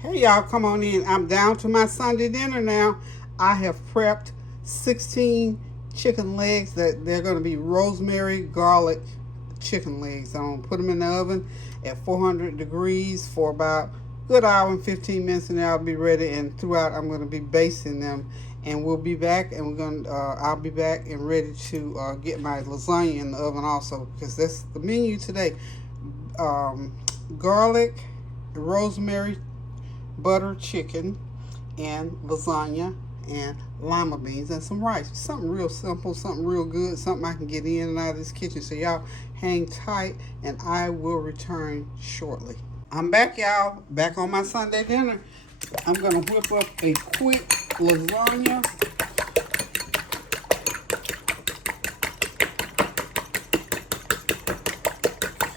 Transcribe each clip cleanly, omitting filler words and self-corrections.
Hey y'all, come on in. I'm down to my Sunday dinner now. I have prepped 16 chicken legs that they're going to be rosemary garlic chicken legs. I'm going to put them in the oven at 400 degrees for about a good hour and 15 minutes, and they'll be ready. And throughout, I'm going to be basting them. And we'll be back, and I'll be back and ready to get my lasagna in the oven also, because that's the menu today. Garlic, rosemary, butter chicken, and lasagna, and lima beans and some rice. Something real simple, something real good, something I can get in and out of this kitchen. So y'all hang tight, and I will return shortly. I'm back, y'all. Back on my Sunday dinner. I'm gonna whip up a quick lasagna.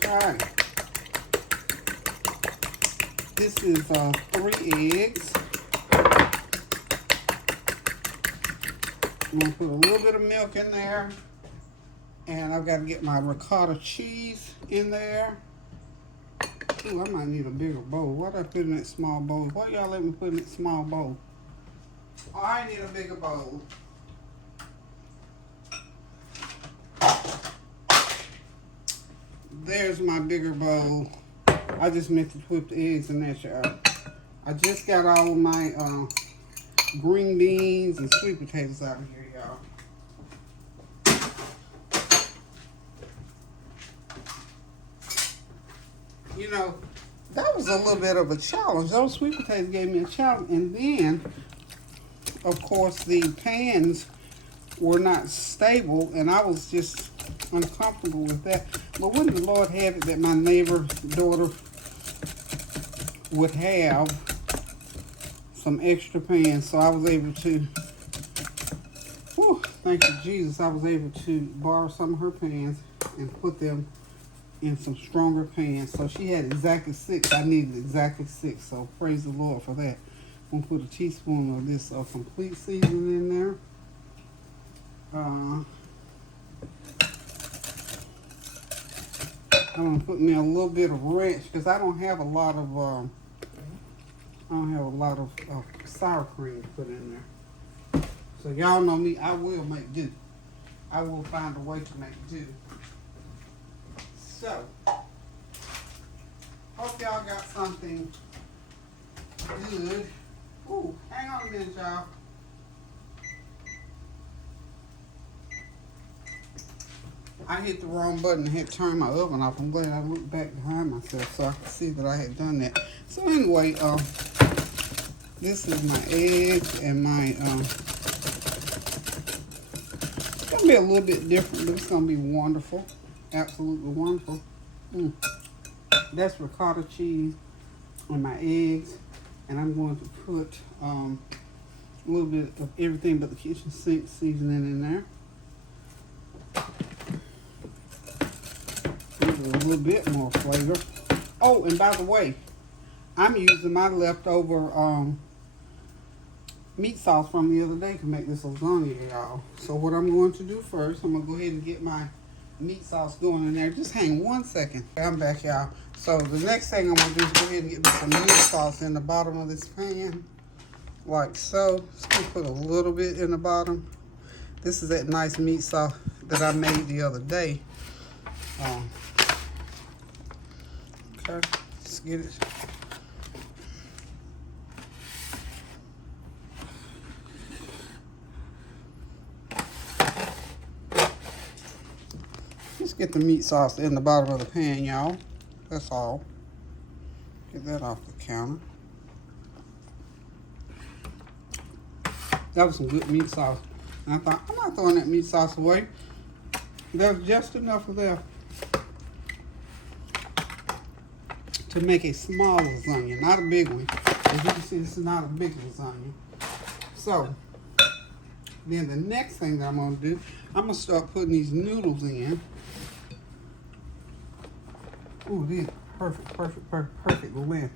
Okay. This is 3 eggs. I'm going to put a little bit of milk in there. And I've got to get my ricotta cheese in there. Ooh, I might need a bigger bowl. Why did I put in that small bowl? Why y'all let me put in that small bowl? Oh, I need a bigger bowl. There's my bigger bowl. I just meant to put the eggs in that, y'all. I just got all of my green beans and sweet potatoes out of here, y'all. You know, that was a little bit of a challenge. Those sweet potatoes gave me a challenge. And then, of course, the pans were not stable, and I was just uncomfortable with that. But wouldn't the Lord have it that my neighbor's daughter would have some extra pans, so I was able to, whew, thank you Jesus, I was able to borrow some of her pans and put them in some stronger pans. So she had exactly 6. I needed exactly 6, so praise the Lord for that. I'm going to put a teaspoon of this complete seasoning in there. I'm going to put me a little bit of ranch, because I don't have a lot of sour cream to put in there. So y'all know me, I will make do. I will find a way to make do. So, hope y'all got something good. Ooh, hang on a minute, y'all. I hit the wrong button and had to turn my oven off. I'm glad I looked back behind myself so I could see that I had done that. So anyway, this is my eggs and my, it's going to be a little bit different, but it's going to be wonderful. Absolutely wonderful. That's ricotta cheese on my eggs. And I'm going to put a little bit of everything but the kitchen sink seasoning in there. Give it a little bit more flavor. Oh, and by the way, I'm using my leftover meat sauce from the other day to make this lasagna, y'all. So what I'm going to do first, I'm going to go ahead and get my meat sauce going in there. Just hang 1 second. I'm back, y'all. So the next thing I'm going to do is go ahead and get me some meat sauce in the bottom of this pan. Like so. Just going to put a little bit in the bottom. This is that nice meat sauce that I made the other day. Okay, let's get it. Just get the meat sauce in the bottom of the pan, y'all. That's all. Get that off the counter. That was some good meat sauce. And I thought, I'm not throwing that meat sauce away. There's just enough of there to make a small lasagna, not a big one. As you can see, this is not a big lasagna. So, then the next thing that I'm going to do, I'm going to start putting these noodles in. Ooh, these are perfect length.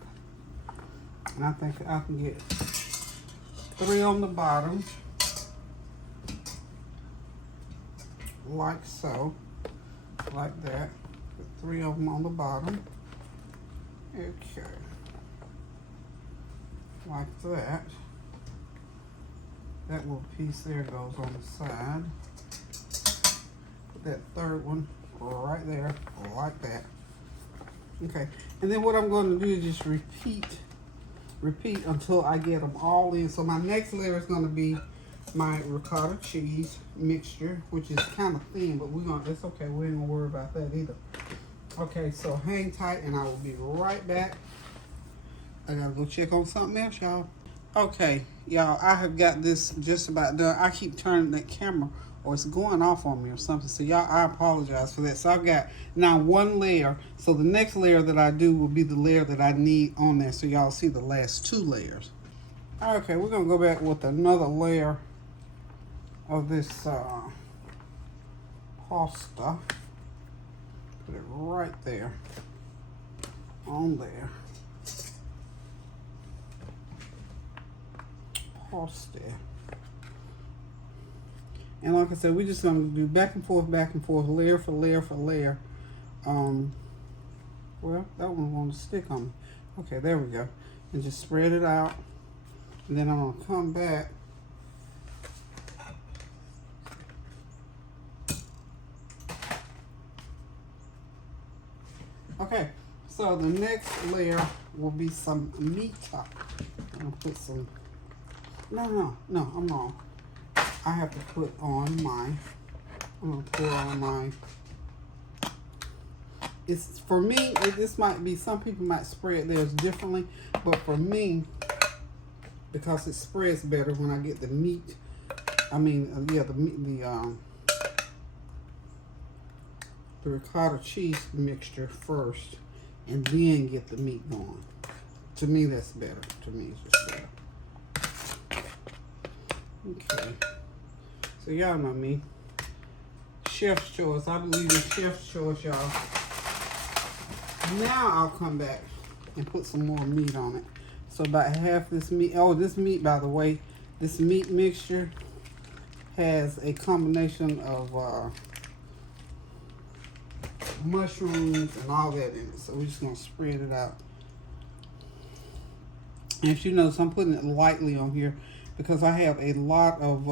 And I think I can get 3 on the bottom. Like so. Like that. Put 3 of them on the bottom. Okay. like that. That little piece there goes on the side. Put that third one right there, like that. Okay, and then what I'm going to do is just repeat until I get them all in. So my next layer is going to be my ricotta cheese mixture, which is kind of thin, but that's okay. We ain't gonna worry about that either. Okay, so hang tight and I will be right back. I gotta go check on something else, y'all. Okay, y'all, I have got this just about done. I keep turning that camera or it's going off on me or something. So y'all, I apologize for that. So I've got now one layer. So the next layer that I do will be the layer that I need on there. So y'all see the last two layers. Okay, we're gonna go back with another layer of this pasta. Put it right there, on there. Pasta. And like I said, we're just gonna do back and forth, layer for layer for layer. Well, that one won't stick on me. Okay, there we go. And just spread it out. And then I'm gonna come back. Okay, so the next layer will be some meat top. I'm gonna put some, no, I'm wrong. I have to put on I'm gonna pour on my, it's, for me, this might be, some people might spread theirs differently, but for me, because it spreads better when I get the meat, the ricotta cheese mixture first and then get the meat going. To me, that's better. To me, it's just better. Okay. So y'all know me. Chef's choice. I believe in chef's choice, y'all. Now I'll come back and put some more meat on it. So about half this meat. Oh, this meat, by the way, this meat mixture has a combination of mushrooms and all that in it. So we're just gonna spread it out. And if you notice, I'm putting it lightly on here because I have a lot of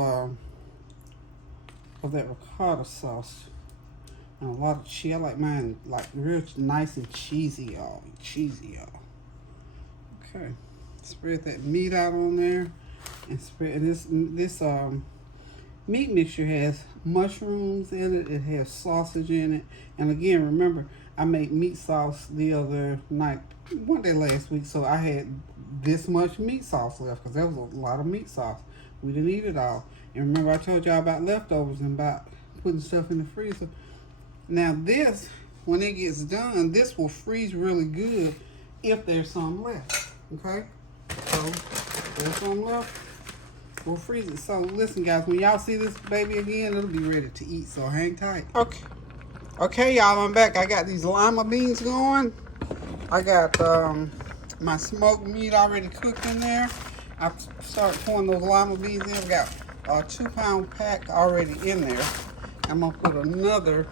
that ricotta sauce and a lot of cheese. I like mine like real nice and cheesy, y'all. Okay, spread that meat out on there, and spread this meat mixture has mushrooms in it. It has sausage in it. And again, remember, I made meat sauce the other night, one day last week. So I had this much meat sauce left because there was a lot of meat sauce. We didn't eat it all. And remember, I told y'all about leftovers and about putting stuff in the freezer. Now this, when it gets done, this will freeze really good if there's some left. Okay? So if there's some left, we'll freeze it. So listen, guys, when y'all see this baby again, it'll be ready to eat. So hang tight. Okay, y'all, I'm back. I got these lima beans going. I got my smoked meat already cooked in there. I started pouring those lima beans in. I've got a 2-pound pack already in there. I'm gonna put another.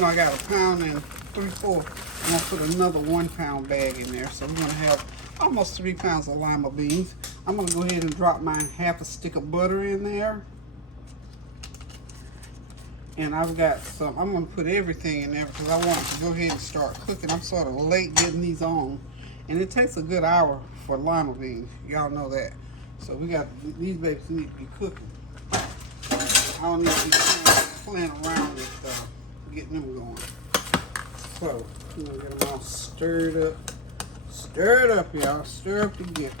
I got 1 pound and 3/4. I'm gonna put another 1-pound bag in there. So we're gonna have almost 3 pounds of lima beans. I'm gonna go ahead and drop my half a stick of butter in there. And I've got some, I'm gonna put everything in there because I want to go ahead and start cooking. I'm sort of late getting these on. And it takes a good hour for lima beans. Y'all know that. So we got, these babies need to be cooking. I don't need to be playing around with getting them going. So, I'm gonna get them all stirred up. Stir it up, y'all. Stir up to get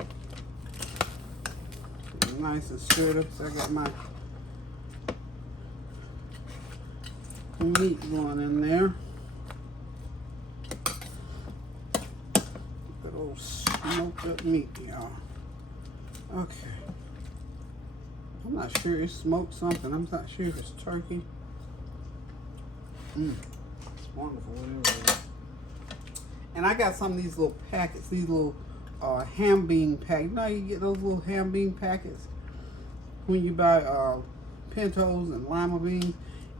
nice and stirred up. So I got my meat going in there. Good old smoked up meat, y'all. Okay. I'm not sure it's smoked something. I'm not sure if it's turkey. It's wonderful, whatever it is. And I got some of these little packets, these little ham bean packets. You know, you get those little ham bean packets when you buy pintos and lima beans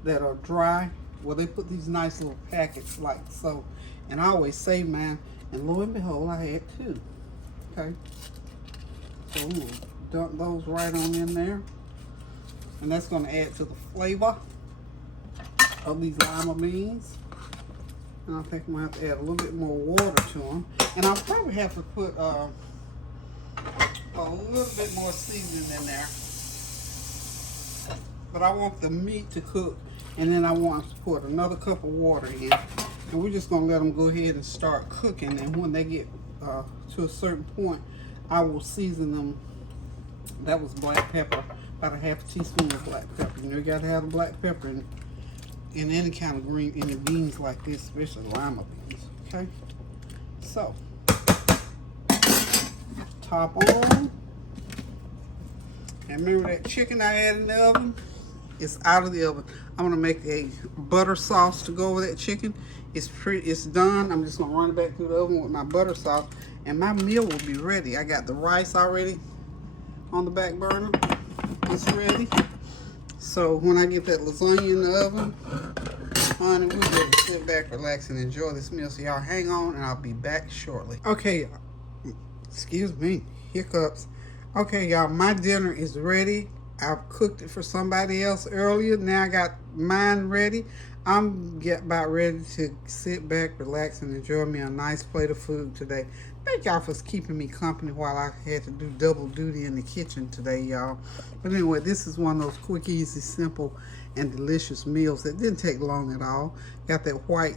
that are dry. Well, they put these nice little packets like so. And I always save mine. And lo and behold, I had 2. Okay. So we'll dump those right on in there. And that's going to add to the flavor of these lima beans. And I think I'm going to have to add a little bit more water to them. And I'll probably have to put a little bit more seasoning in there. But I want the meat to cook, and then I want to put another cup of water in. And we're just going to let them go ahead and start cooking. And when they get to a certain point, I will season them. That was black pepper, about a half a teaspoon of black pepper. You know, you got to have the black pepper in any kind of green, in the beans like this, especially lima beans. Okay? So, top on. And remember that chicken I had in the oven? It's out of the oven. I'm gonna make a butter sauce to go with that chicken. It's done. I'm just gonna run it back through the oven with my butter sauce, and my meal will be ready. I got the rice already on the back burner. It's ready. So when I get that lasagna in the oven, honey, we'll be able to sit back, relax, and enjoy this meal. So y'all hang on, and I'll be back shortly. Okay, excuse me, hiccups. Okay, y'all, my dinner is ready. I've cooked it for somebody else earlier. Now I got mine ready. I'm about ready to sit back, relax, and enjoy me a nice plate of food today. Thank y'all for keeping me company while I had to do double duty in the kitchen today, y'all. But anyway, this is one of those quick, easy, simple, and delicious meals that didn't take long at all. Got that white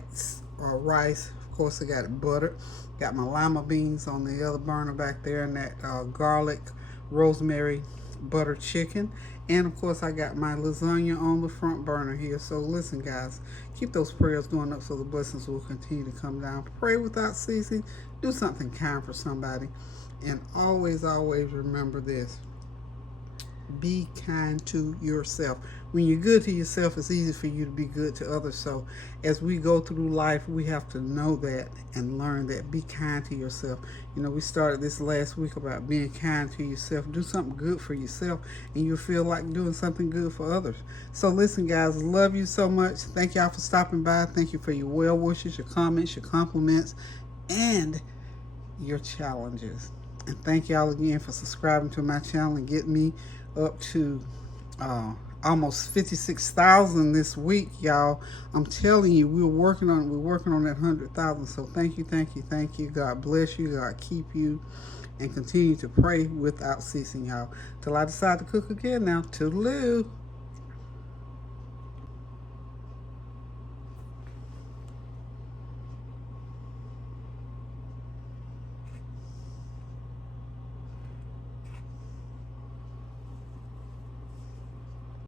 rice. Of course, I got it buttered. Got my lima beans on the other burner back there, and that garlic, rosemary, butter chicken. And of course I got my lasagna on the front burner here. So listen, guys, keep those prayers going up so the blessings will continue to come down. Pray without ceasing. Do something kind for somebody, and always remember this: be kind to yourself. When you're good to yourself, it's easy for you to be good to others. So as we go through life, we have to know that and learn that. Be kind to yourself. You know, we started this last week about being kind to yourself. Do something good for yourself, and you'll feel like doing something good for others. So listen, guys, love you so much. Thank y'all for stopping by. Thank you for your well wishes, your comments, your compliments, and your challenges. And thank y'all again for subscribing to my channel and getting me up to almost 56,000 this week, y'all. I'm telling you, we're working on that 100,000. So thank you. God bless you. God keep you, and continue to pray without ceasing, y'all. Till I decide to cook again now. Toodaloo.